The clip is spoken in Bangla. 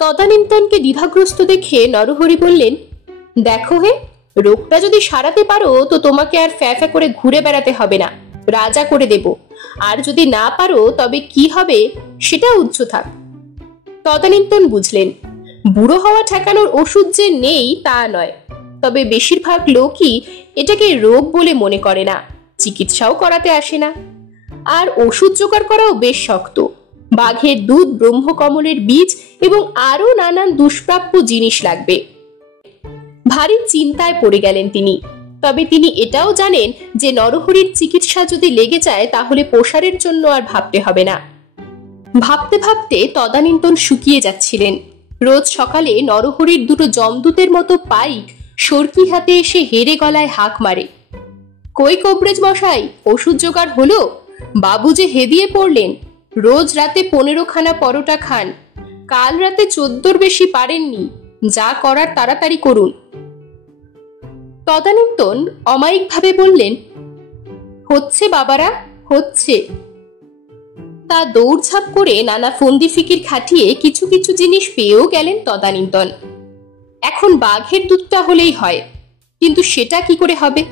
তদানীন্তনকে দ্বিধাগ্রস্ত দেখে নরহরি বললেন, দেখো হে, রোগটা যদি সারাতে পারো তো তোমাকে আর ফ্যা ফ্যা করে ঘুরে বেড়াতে হবে না, রাজা করে দেব। আর যদি না পারো তবে কি হবে সেটা উচ্চ থাক। তদানীন্তন বুঝলেন বুড়ো হওয়া ঠেকানোর ওষুধ যে নেই তা নয়, তবে বেশিরভাগ লোকই এটাকে রোগ বলে মনে করে না, চিকিৎসাও করাতে আসে না। আর ওষুধ জোগাড় করাও বেশ শক্ত। বাঘের দুধ, ব্রহ্মকমলের বীজ এবং আরো নানান দুষ্প্রাপ্য জিনিস লাগবে। ভারী চিন্তায় পড়ে গেলেন তিনি। তবে তিনি এটাও জানেন যে নরহরির চিকিৎসা যদি লেগে যায় তাহলে প্রসারের জন্য আর ভাবতে হবে না। ভাবতে ভাবতে তদানীন্তন শুকিয়ে যাচ্ছিলেন। রোজ সকালে নরহরির দুটো যমদূতের মতো পাইক সরকি হাতে এসে হেরে গলায় হাঁক মারে, কই কবরেজ মশাই, ওষুধ জোগাড় হলো? বাবু যে হেদিয়ে পড়লেন, রোজ রাতে 15 খানা পরোটা খান, কাল রাতে 14 বেশি পারেননি, যা করার তাড়াতাড়ি করুন। তদানীন্তন অমায়িকভাবে বললেন, হচ্ছে বাবারা, হচ্ছে। তা দৌড়ঝাঁপ করে নানা ফন্দি ফিকির খাটিয়ে কিছু কিছু জিনিস পেয়েও গেলেন তদানীন্তন। এখন বাঘের দুধটা হলেই হয়, কিন্তু সেটা কি করে হবে?